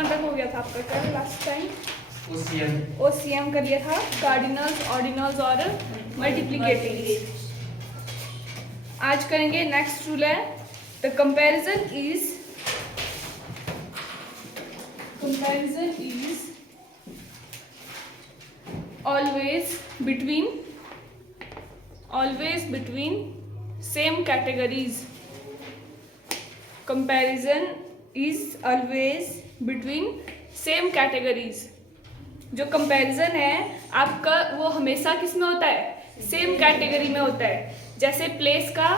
कहाँ तक हो गया था आपका कल लास्ट टाइम? ओसीएम। ओसीएम कर लिया था, कार्डिनल्स, ऑर्डिनल्स और मल्टीप्लिकेटिव्स। आज करेंगे नेक्स्ट रूल है the comparison is always between same categories. Comparison is always between same categories. जो कंपैरिजन है आपका वो हमेशा किस में होता है? सेम कैटेगरी में होता है। जैसे प्लेस का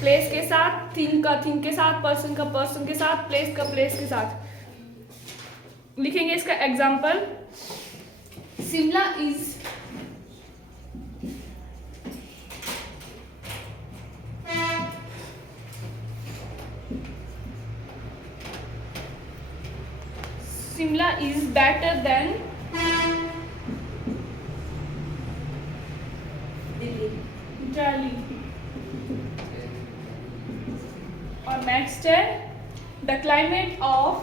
प्लेस के साथ, थिंग का थिंग के साथ, पर्सन का पर्सन के साथ, प्लेस का प्लेस के साथ। लिखेंगे इसका example, Shimla is better than Delhi। और नेक्स्ट है the climate of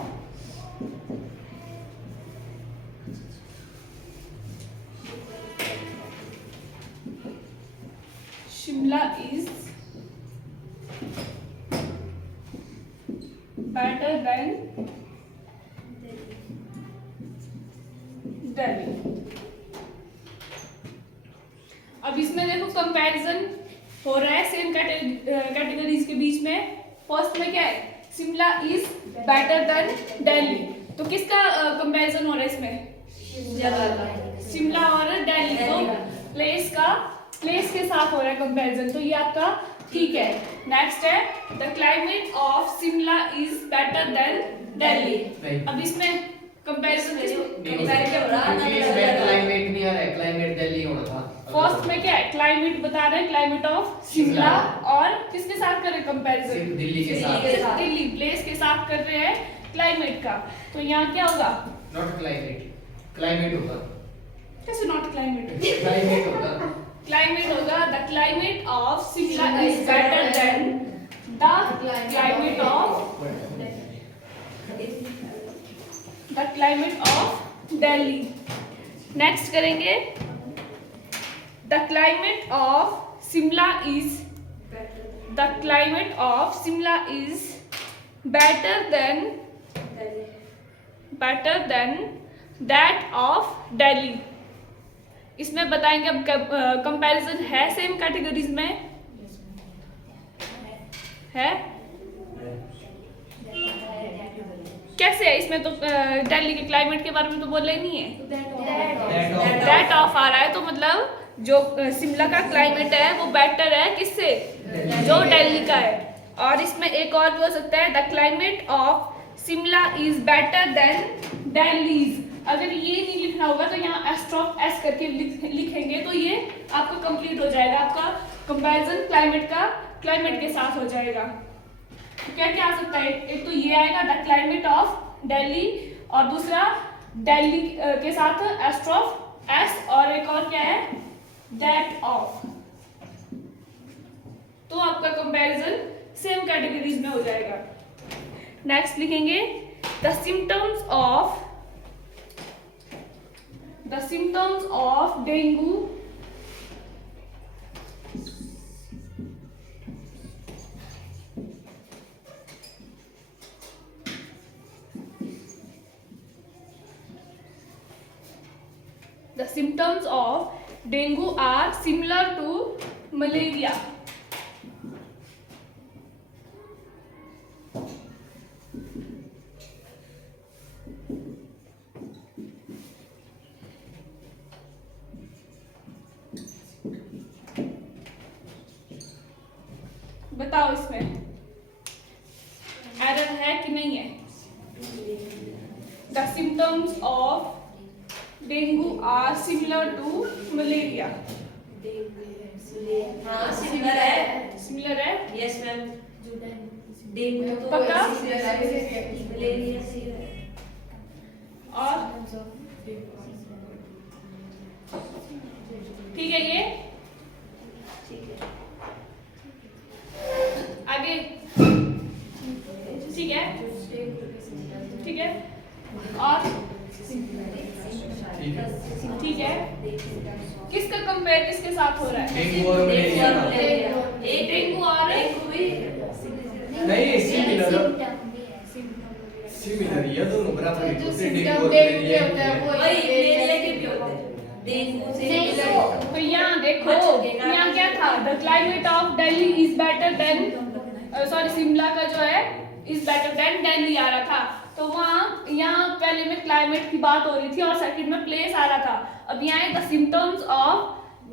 Shimla is better than Delhi. अब इसमें देखो कंपैरिजन हो रहा है सेम कैटेगरीज के बीच में। फर्स्ट में क्या है? Shimla is better than Delhi. तो किसका कंपैरिजन हो रहा है इसमें? शिमला और दिल्ली। तो प्लेस के साथ हो रहा है कंपैरिजन, तो ये आपका ठीक है। नेक्स्ट है the climate of Shimla is better than Delhi. अब इसमें कंपैरिजन क्लाइमेट नहीं आ रहा है, क्लाइमेट दिल्ली होना था। फर्स्ट में क्या है? क्लाइमेट बता रहे हैं, क्लाइमेट ऑफ शिमला, और किसके साथ कर रहे हैं कंपैरिजन? दिल्ली के साथ। दिल्ली प्लेस के साथ कर रहे हैं क्लाइमेट का। तो यहाँ क्या होगा? नॉट क्लाइमेट, क्लाइमेट होगा। कैसे नॉट क्लाइमेट? क्लाइमेट होगा, क्लाइमेट होगा the climate of Shimla is better than the climate of Delhi. Next करेंगे the climate of Shimla is better than that of Delhi. इसमें बताएंगे अब कंपैरिजन है सेम कैटेगरीज में है? कैसे है? इसमें तो दिल्ली के क्लाइमेट के बारे में तो बोला ही नहीं है। दैट ऑफ आ रहा है, तो मतलब जो शिमला का क्लाइमेट है वो बेटर है किससे? जो दिल्ली का है। और इसमें एक और भी हो सकता है the climate of Shimla is better then Delhi's. अगर ये नहीं लिखना होगा तो यहाँ एस करके लिखेंगे, तो ये आपका कंप्लीट हो जाएगा। आपका कंपैरिजन क्लाइमेट के साथ हो जाएगा। तो क्या क्या आ सकता है? एक तो ये आएगा द क्लाइमेट ऑफ दिल्ली, और दूसरा दिल्ली के साथ एस्ट्रॉफ एस, और एक और क्या है? That of. तो आपका कंपैरिजन सेम कैटेगरीज में हो जाएगा। नेक्स्ट लिखेंगे the symptoms of dengue are similar to malaria। बताओ इसमें एरर है कि नहीं है? The symptoms of dengue are similar to malaria. हाँ सिमिलर है। सिमिलर है? Yes ma'am. डेंगू तो पक्का? मलेरिया से और ठीक है ये आगे ठीक है और ठीक है। ठीक है, किसका कंपेयर किसके साथ हो रहा है? डेंगू और मलेरिया का। डेंगू और नहीं सिमिलर सिमिलर ये दोनों बराबर है। दूसरे डेंगू और मलेरिया तो यहाँ देखो, यहाँ क्या था? The climate of Delhi is better then, sorry Shimla का जो है इज बेटर देन दिल्ली आ रहा था। तो वहाँ यहाँ पहले में क्लाइमेट की बात हो रही थी और सेकंड में प्लेस आ रहा था। अब यहाँ the symptoms of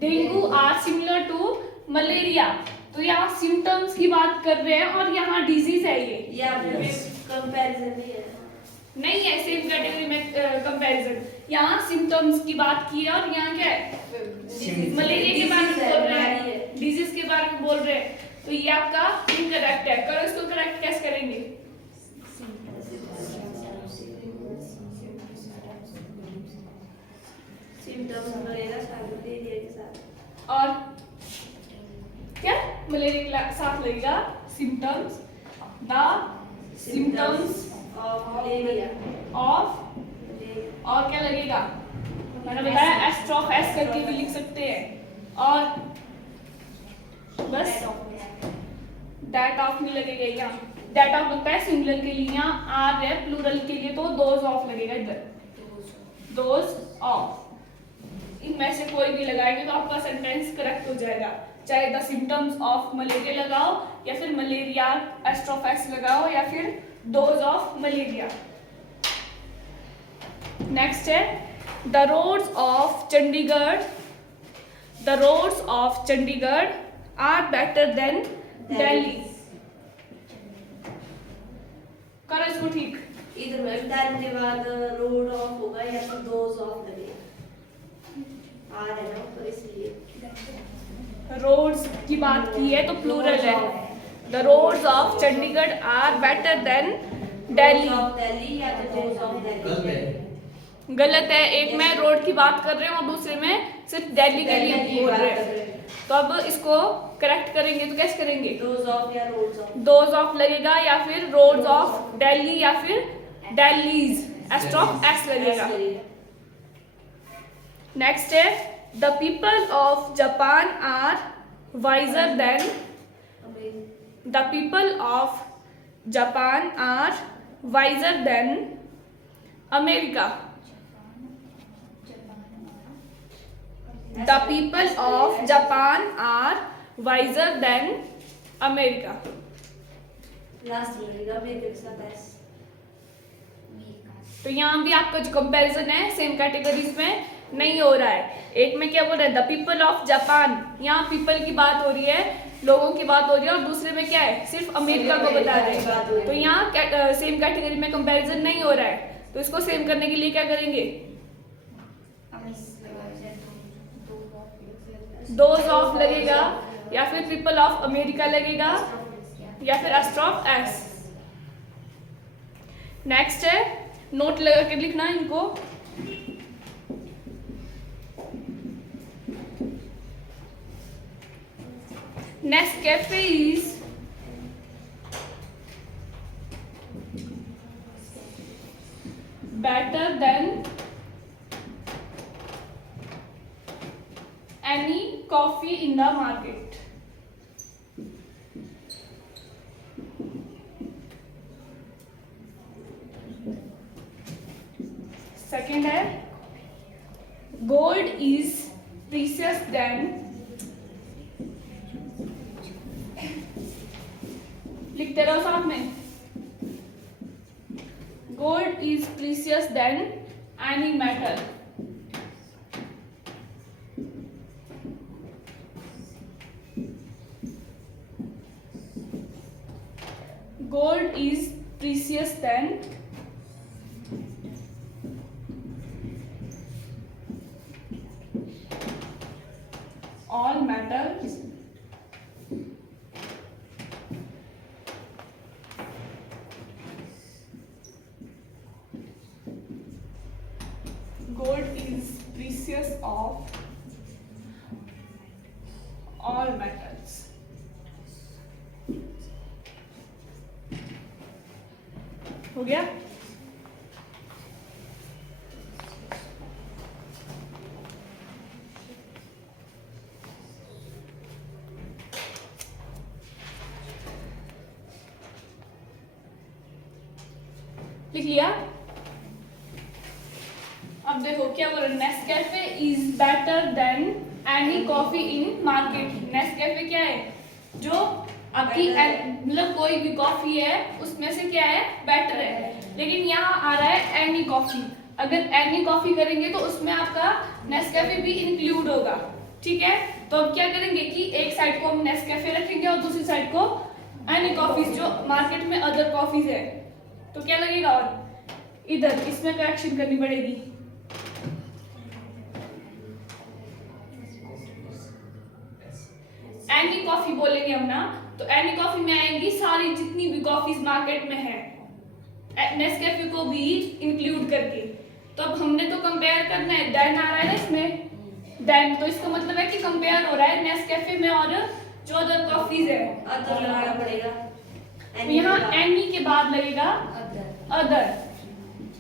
dengue are similar to malaria. तो यहाँ सिम्टम्स की बात कर रहे हैं और यहाँ डिजीज है ये नहीं है सेम कैटेगरी में कंपैरिजन। यहाँ सिम्टम्स की बात की है और यहाँ क्या है? मलेरिया के बारे में बोल रहे हैं, डिजीज के बारे में बोल रहे हैं। तो ये आपका इनकरेक्ट है। करो इसको करेक्ट कैसे करेंगे? और क्या मलेरिया के साथ लगेगा सिम्टम्स, द सिम्टम्स ऑफ, और क्या लगेगा? मैंने बताया एस्ट्रॉफ एस करके भी लिख सकते हैं। और बस डेट ऑफ नहीं लगेगा यहाँ। डेट ऑफ लगता है सिंगुलर के लिए, यहाँ आर है प्लूरल के लिए तो दोज ऑफ लगेगा इधर, दोज ऑफ। इनमें से कोई भी लगाएंगे तो आपका सेंटेंस करेक्ट हो जाएगा। चाहे द सिम्टम्स ऑफ मलेरिया लगाओ या फिर मलेरिया एस्ट्रॉफ एस लगाओ या फिर डोज ऑफ मलेरिया। नेक्स्ट है the roads of Chandigarh, the roads of Chandigarh are better than Delhi. करो इसको ठीक। इधर में देन के बाद रोड ऑफ होगा या फिर दोज ऑफ लगेगा आ रहा है ना तो इसलिए रोड्स की बात की है तो प्लूरल है। The roads of Chandigarh are better than Delhi. या फिर दोज ऑफ दिल्ली गलत है। एक में रोड की बात कर रहे हैं और दूसरे में सिर्फ दिल्ली के लिए बोल रहे हैं। तो अब इसको करेक्ट करेंगे तो कैसे करेंगे? दोज ऑफ या रोड्स ऑफ, दोज ऑफ लगेगा या फिर रोड्स ऑफ दिल्ली या फिर दिल्लीज, एस्ट्रॉफ एस लगेगा। नेक्स्ट है the people of Japan are wiser than, the people of Japan are wiser than America. The people of Japan are wiser than America. Last लगेगा मेरे के साथ एस। तो यहाँ भी आपका जो कंपैरिजन है सेम कैटेगरीज में नहीं हो रहा है। एक में क्या बोल रहा है? द पीपल ऑफ जापान, यहाँ पीपल की बात हो रही है, लोगों की बात हो रही है, और दूसरे में क्या है? सिर्फ अमेरिका को बता रहे हैं। तो यहाँ सेम कैटेगरी में कंपैरिजन नहीं हो रहा है। तो इसको सेम करने के लिए क्या करेंगे? डोज ऑफ लगेगा या फिर पीपल ऑफ अमेरिका लगेगा या फिर एस्ट्रॉफ एस। नेक्स्ट है नोट लगा के लिखना इनको। Nescafe is better than any coffee in the market. Second है gold is precious than, लिखते रहो साथ में, gold is precious than any metal. Gold is precious than all metals. Gold is precious of all metals. हो गया? लिख लिया। अब देखो क्या बोल रहा है, Nescafe is better then any coffee in market. Nescafe क्या है, जो आपकी मतलब कोई भी कॉफी है उसमें से क्या है, बेटर है। लेकिन यहाँ आ रहा है एनी कॉफी, अगर एनी कॉफी करेंगे तो उसमें आपका नेस्कैफे भी इंक्लूड होगा, ठीक है। तो अब क्या करेंगे कि एक साइड को हम नेस्कैफे रखेंगे और दूसरी साइड को एनी कॉफीज जो मार्केट में अदर कॉफीज है। तो क्या लगेगा, और इधर इसमें करेक्शन करनी पड़ेगी। एनी कॉफी बोलेंगे हम ना, तो एनी कॉफी में आएंगी सारी जितनी भी कॉफीज मार्केट में है, नेस्कैफे को भी इंक्लूड करके। तो अब हमने तो कंपेयर करना है, देन आ रहा है ना इसमें, देन तो इसका मतलब है कि कंपेयर हो रहा है नेस्कैफे में और जो अदर कॉफीज है, अदर लगाना पड़ेगा। तो यहाँ एनी के बाद लगेगा अदर,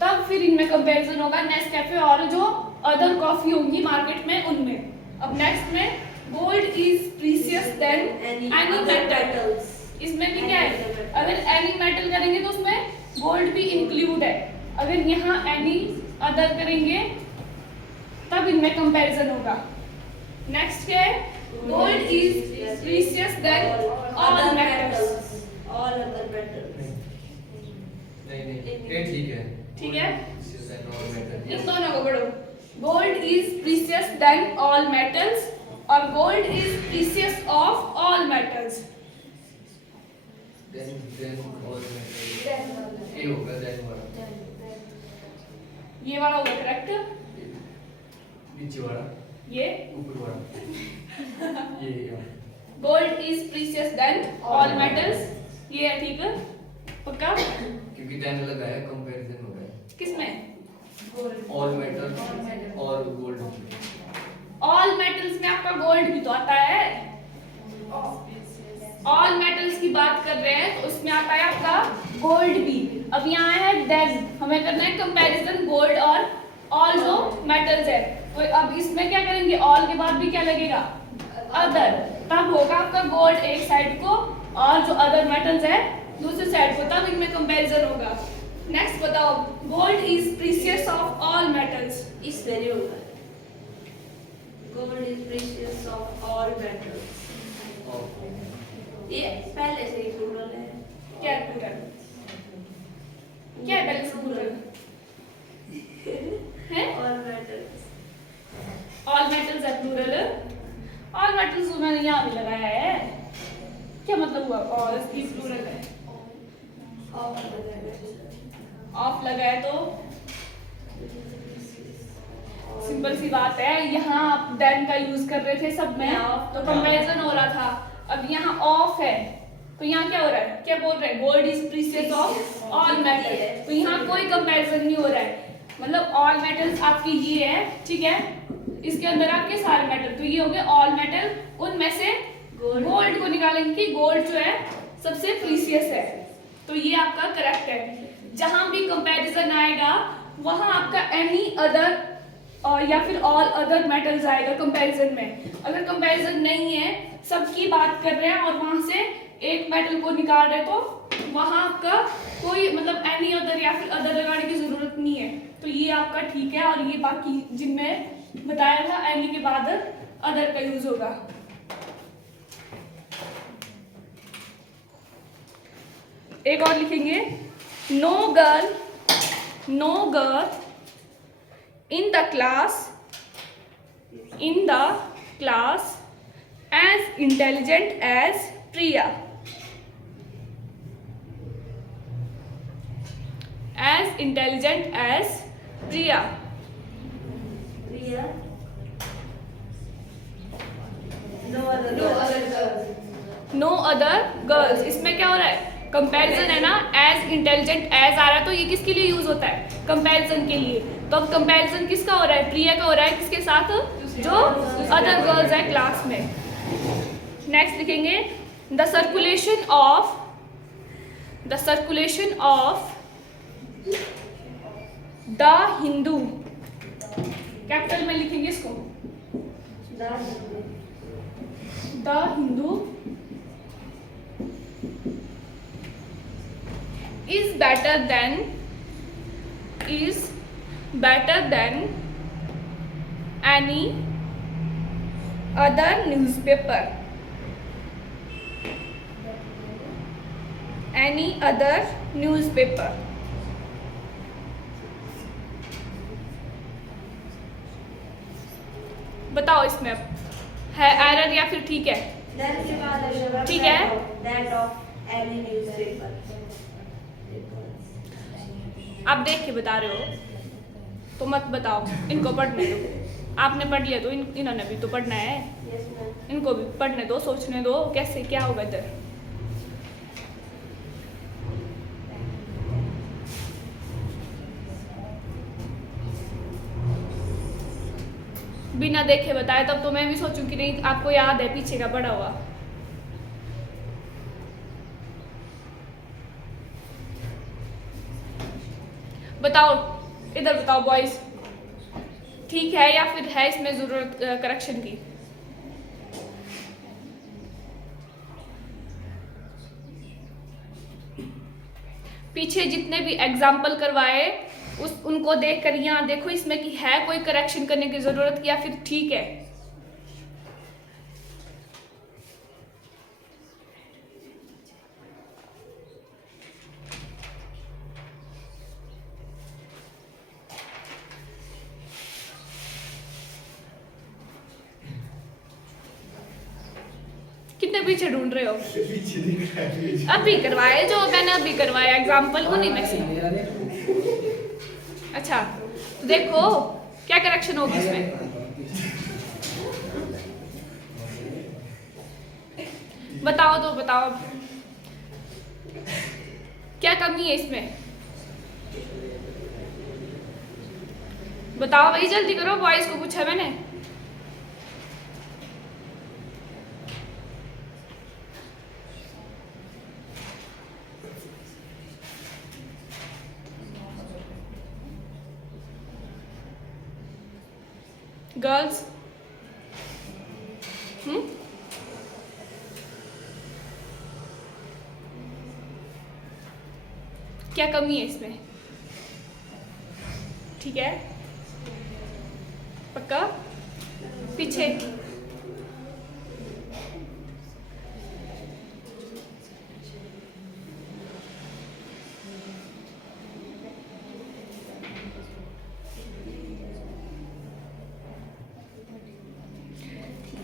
तब फिर इनमें कंपैरिजन होगा नेस्कैफे और जो अदर कॉफी होंगी मार्केट में उनमें। अब नेक्स्ट में gold is precious than any metals. इसमें भी क्या है, अगर एनी मेटल करेंगे तो उसमें गोल्ड भी इंक्लूड है, अगर यहाँ एनी अदर करेंगे तब इनमें कंपैरिजन होगा। नेक्स्ट क्या है, gold is precious than all metals. All other metals नहीं ये ठीक है, ठीक है, है। इन दोनों को पढ़ो। Gold is precious than all metals और gold is precious of all metals. Than all ये होगा, देन वाला ये वाला होगा करेक्ट, नीचे वाला, ये ऊपर वाला ये gold is precious than all metals, ये है ठीक है, पक्का। क्योंकि देन लगा है, कंपैरिजन हो रहा है किसमें, ऑल मेटल और गोल्ड। ऑल मेटल्स में आपका गोल्ड भी तो आता है, ऑल मेटल्स की बात कर रहे हैं तो उसमें आता है आपका गोल्ड भी। अब यहाँ है देन, हमें करना है कंपैरिजन गोल्ड और ऑल जो मेटल्स है, तो अब इसमें क्या करेंगे, ऑल के बाद भी क्या लगेगा, अदर, तब होगा आपका गोल्ड एक साइड को और जो अदर मेटल्स है दूसरी साइड को, तब इनमें कंपैरिजन होगा। नेक्स्ट बताओ, gold is precious of all metals. इस वेरी होगा, gold is precious of all metals. ये पहले से ही प्लूरल है। क्या है प्लूरल, क्या है पहले से प्लूरल है, ऑल मेटल्स। ऑल मेटल्स है प्लूरल, ऑल मेटल्स मैंने यहाँ भी लगाया है, क्या मतलब हुआ, ऑल की प्लूरल है, ऑफ लगा है तो सिंपल सी बात है, यहाँ आप देन का यूज कर रहे थे सब में तो कंपैरिजन हो रहा था। अब यहाँ ऑफ है तो यहाँ क्या हो रहा है, क्या बोल रहे हैं, gold is precious of all metal, तो यहाँ कोई कंपैरिजन नहीं हो रहा है, मतलब ऑल मेटल्स आपके ये है, ठीक है, इसके अंदर आपके सारे मेटल, तो ये हो गए ऑल मेटल, उनमें से गोल्ड को निकालेंगे कि गोल्ड जो है सबसे प्रीशियस है, तो ये आपका करेक्ट है। जहां भी कंपैरिजन आएगा वहां आपका एनी अदर या फिर ऑल अदर मेटल्स आएगा कंपैरिजन में। अगर कंपैरिजन नहीं है, सबकी बात कर रहे हैं और वहां से एक मेटल को निकाल रहे, तो वहां आपका कोई मतलब एनी अदर या फिर अदर लगाने की जरूरत नहीं है, तो ये आपका ठीक है। और ये बाकी जिनमें बताया था एनी के बाद अदर का यूज होगा। एक और लिखेंगे, no girl in the class as intelligent as Priya, as intelligent as Priya, no other girls। इसमें क्या हो रहा है, कंपैरिजन है ना, एज इंटेलिजेंट एज आ रहा है, तो ये किसके लिए यूज होता है, कंपैरिजन के लिए। तो अब कंपैरिजन किसका हो रहा है, प्रिया का हो रहा है, किसके साथ, जो अदर गर्ल्स है क्लास में। नेक्स्ट लिखेंगे, the circulation of the Hindu, capital में लिखेंगे इसको, the Hindu is better than is better than any other newspaper. Any other newspaper. बताओ इसमें अब है एरर या फिर ठीक है? Then के बाद आएगा ठीक है? that of any newspaper. आप देख के बता रहे हो तो मत बताओ, इनको पढ़ने दो। आपने पढ़ लिया तो इन्होंने भी तो पढ़ना है, Yes, ma'am. इनको भी पढ़ने दो, सोचने दो कैसे क्या होगा इधर। बिना देखे बताए तब तो मैं भी सोचूं कि नहीं आपको याद है पीछे का पढ़ा हुआ। बताओ इधर बताओ बॉयज, ठीक है या फिर है इसमें जरूरत करेक्शन की? पीछे जितने भी एग्जाम्पल करवाए उनको देख कर यहाँ देखो इसमें कि है कोई करेक्शन करने की जरूरत या फिर ठीक है। कितने पीछे ढूंढ रहे हो? अभी करवाए जो मैंने अभी करवाया एग्जाम्पल उन्हीं में से। अच्छा तो देखो क्या करेक्शन होगी इसमें। बताओ तो बताओ क्या कमी है इसमें? बताओ भाई जल्दी करो, बॉयज को पूछा मैंने। गर्ल्स क्या कमी है इसमें? ठीक है पक्का? पीछे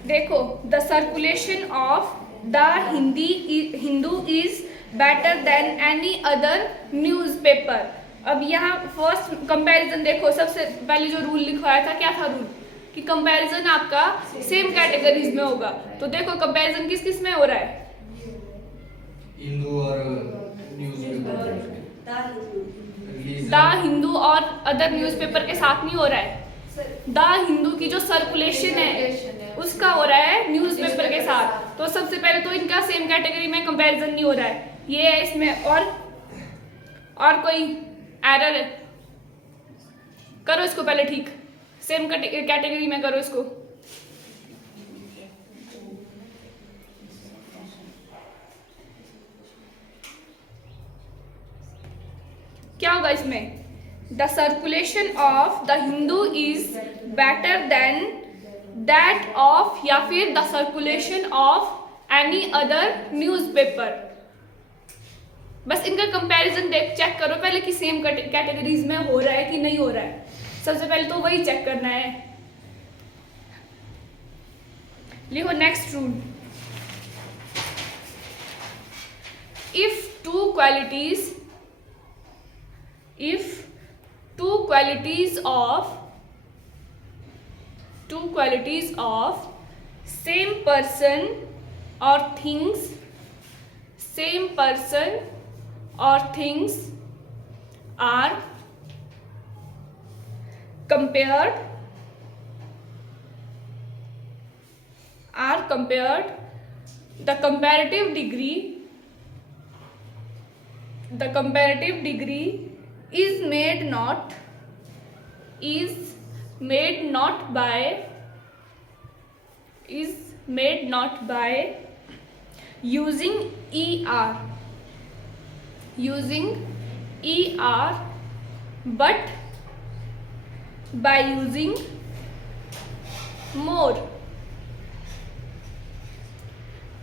देखो, the circulation of the Hindu is better then any other newspaper. अब यहाँ फर्स्ट कंपैरिजन देखो, सबसे पहले जो रूल लिखवाया था क्या था रूल कि कंपैरिजन आपका सेम कैटेगरीज में होगा। तो देखो कंपैरिजन किस किस में हो रहा है? हिंदू और न्यूज़पेपर, द हिंदू और अदर न्यूज़पेपर के साथ नहीं हो रहा है। द हिंदू की जो सर्कुलेशन है उसका हो रहा है न्यूज़पेपर के साथ। तो सबसे पहले तो इनका सेम कैटेगरी में कंपैरिजन नहीं हो रहा है, ये है इसमें। और कोई एरर है? करो इसको पहले ठीक, सेम कैटेगरी में करो इसको। क्या होगा इसमें? The circulation of the Hindu is better then that of या फिर the circulation of any other newspaper. बस इनका कंपैरिजन चेक करो पहले कि सेम कैटेगरीज में हो रहा है कि नहीं हो रहा है। सबसे पहले तो वही चेक करना है। लिखो next rule, if two qualities of same person or things are compared, the comparative degree is made not by using ER but by using more.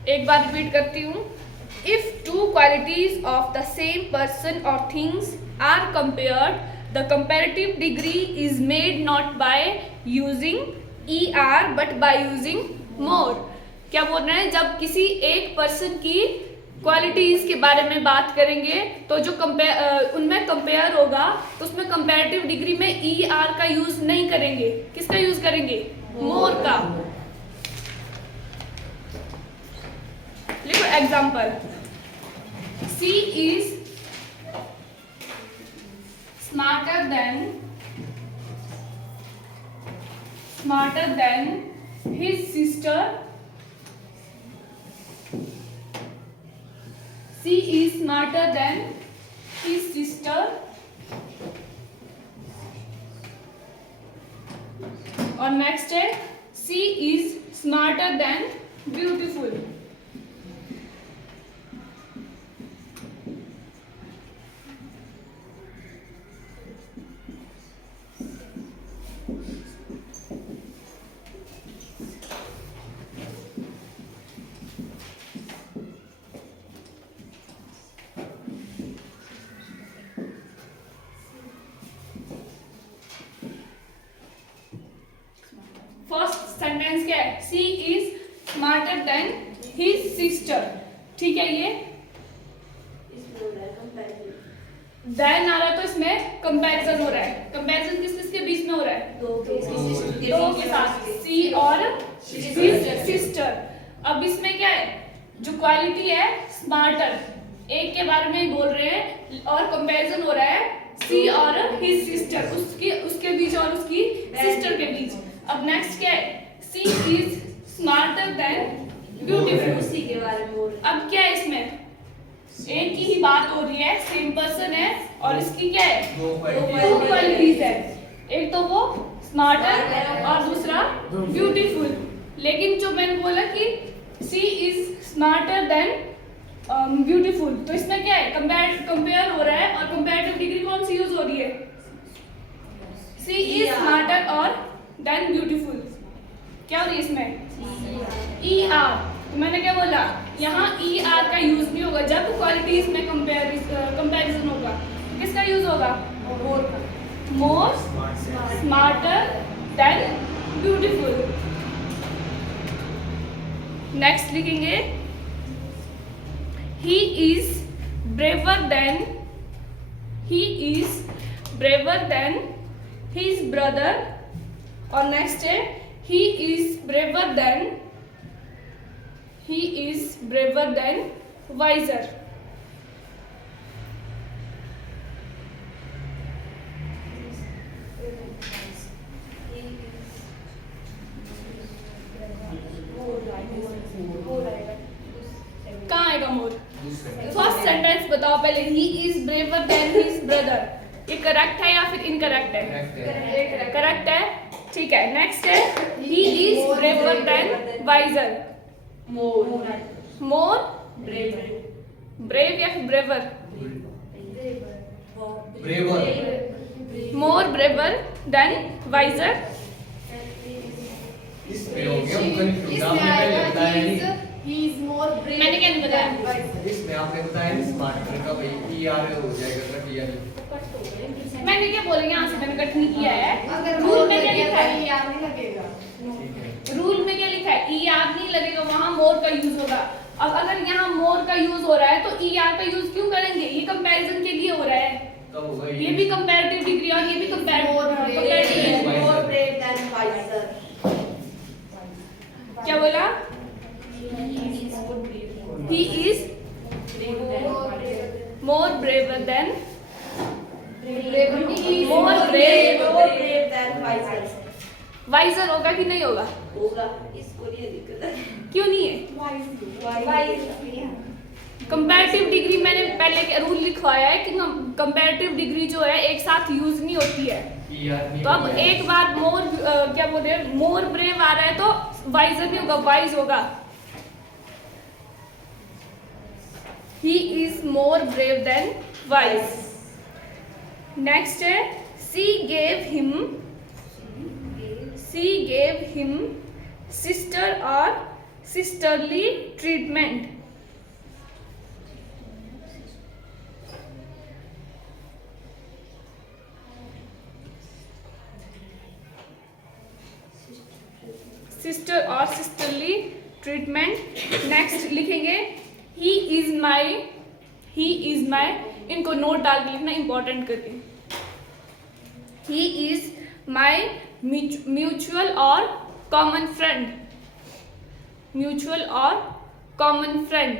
एक बार रिपीट करती हूँ. If two qualities of the same person or things are compared, the comparative degree is made not by using ER but by using more. क्या बोल रहे हैं? जब किसी एक पर्सन की क्वालिटीज के बारे में बात करेंगे तो जो उनमें कंपेयर होगा तो उसमें कंपैरेटिव डिग्री में ER का यूज नहीं करेंगे. किसका यूज करेंगे? मोर का. लिखो example. C is smarter than his sister. C is smarter than his sister. और नेक्स्ट है C is smarter than beautiful. First sentence क्या है? C is smarter than his sister. ठीक है. ये देन आ रहा है तो इसमें कंपैरिजन हो रहा है. कंपैरिजन किस किस के बीच में हो रहा है? दो के साथ, सी और हिज सिस्टर. अब इसमें क्या है? जो क्वालिटी है स्मार्टर, एक के बारे में ही बोल रहे हैं और कंपैरिजन हो रहा है सी और हिज सिस्टर, उसके बीच और उसकी सिस्टर के बीच. अब नेक्स्ट क्या है? C is smarter then beautiful. उसी के बारे में बोल. अब क्या है इसमें? एक की ही बात हो रही है, सेम पर्सन है और इसकी क्या है? दो क्वालिटीज है. एक तो वो स्मार्टर और दूसरा ब्यूटीफुल. लेकिन जो मैंने बोला कि सी इज स्मार्टर देन ब्यूटीफुल, तो इसमें क्या है? कंपेयर हो रहा है और कंपैरेटिव डिग्री कौन सी यूज हो रही है? सी इज स्मार्टर और देन ब्यूटीफुल. क्या हो रही है इसमें? ER. तो मैंने क्या बोला? यहाँ ER का यूज नहीं होगा जब क्वालिटीज में कंपैरिजन होगा. किसका यूज होगा? मोर स्मार्टर देन ब्यूटीफुल. नेक्स्ट लिखेंगे he is braver than his brother. और नेक्स्ट है he is braver than wiser. कहाँ आएगा मोर? फर्स्ट सेंटेंस बताओ पहले. he is braver than his brother. ये करेक्ट है या फिर इनकरेक्ट है? करेक्ट है. ठीक है. नेक्स्ट है he is braver than wiser. More brave या फिर ब्रेवर? मोर ब्रेवर देन वाइजर. इसमें हो गया कंफ्यूज. आपने पहले बताया नहीं. मैंने क्या नहीं बताया? इसमें आपने बताया नहीं स्मार्टर का भाई ER हो जाएगा कट या नहीं. मैंने क्या बोलेंगे? यहाँ से मैंने कट नहीं किया है. रूल में क्या लिखा है? रूल में क्या लिखा है? ER नहीं लगेगा, वहाँ मोर का यूज होगा. अब अगर यहाँ मोर का यूज हो रहा है तो ER का यूज क्यों करेंगे? ये कंपैरिजन के लिए हो रहा है. कब होगा ये भी कंपैरेटिव डिग्री और ये भी comparative. More brave than wiser. क्या बोला? He is more braver than than wiser. Wiser होगा कि नहीं होगा? होगा. इसको नहीं दिक्कत है. क्यों नहीं है? कंपैरेटिव डिग्री मैंने पहले रूल लिखवाया है कि कंपैरेटिव डिग्री जो है एक साथ यूज नहीं होती है. तो अब एक बार मोर क्या बोल रहे हैं? मोर ब्रेव आ रहा है तो वाइजर नहीं होगा, वाइज होगा. he is more brave than wise. Next है सी गेव हिम सिस्टर और सिस्टरली ट्रीटमेंट। सिस्टर और सिस्टरली ट्रीटमेंट। नेक्स्ट लिखेंगे ही इज माई, इनको नोट डाल के लिखना इंपॉर्टेंट करके। ही इज माई म्यूचुअल और कॉमन फ्रेंड, म्यूचुअल और कॉमन फ्रेंड।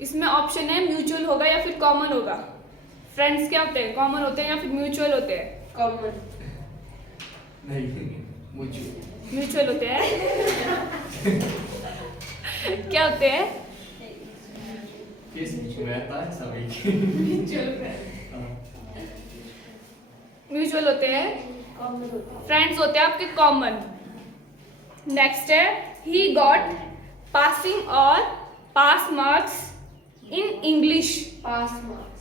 इसमें ऑप्शन है म्यूचुअल होगा या फिर कॉमन होगा। फ्रेंड्स क्या होते हैं, कॉमन होते हैं या फिर म्यूचुअल होते हैं? कॉमन नहीं, म्यूचुअल म्यूचुअल होते हैं। क्या होते हैं? किस रहता है सभी म्यूचुअल होते हैं। कॉमन होता है। फ्रेंड्स होते हैं आपके कॉमन। नेक्स्ट है ही गॉट पासिंग और pass marks in English. Pass marks.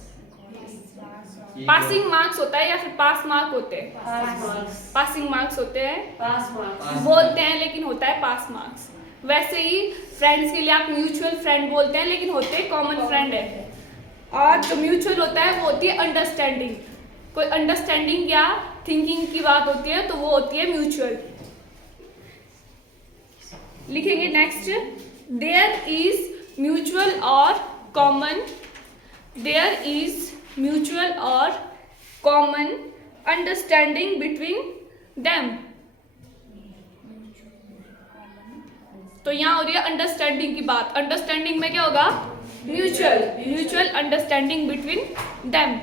Passing marks होता है या फिर पास मार्क होते हैं? पास मार्क्स। पासिंग मार्क्स होते हैं, पास मार्क्स बोलते हैं लेकिन होता है पास मार्क्स। वैसे ही फ्रेंड्स के लिए आप म्यूचुअल फ्रेंड बोलते हैं लेकिन होते हैं कॉमन फ्रेंड है। और जो म्यूचुअल होता है वो होती है अंडरस्टैंडिंग। कोई अंडरस्टैंडिंग या थिंकिंग की बात होती है तो वो होती है म्यूचुअल। लिखेंगे नेक्स्ट देयर इज म्यूचुअल और कॉमन, देयर इज म्यूचुअल और कॉमन अंडरस्टैंडिंग बिटवीन देम। तो यहाँ हो रही है अंडरस्टैंडिंग की बात। अंडरस्टैंडिंग में क्या होगा? Mutual, mutual understanding between them.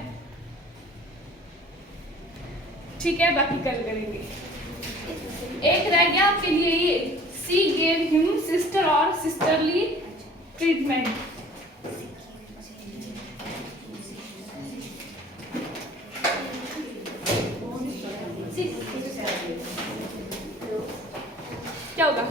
ठीक है, बाकी कल करेंगे। एक रह गया आपके लिए ये सी गेव हिम सिस्टर और सिस्टरली ट्रीटमेंट। क्या होगा?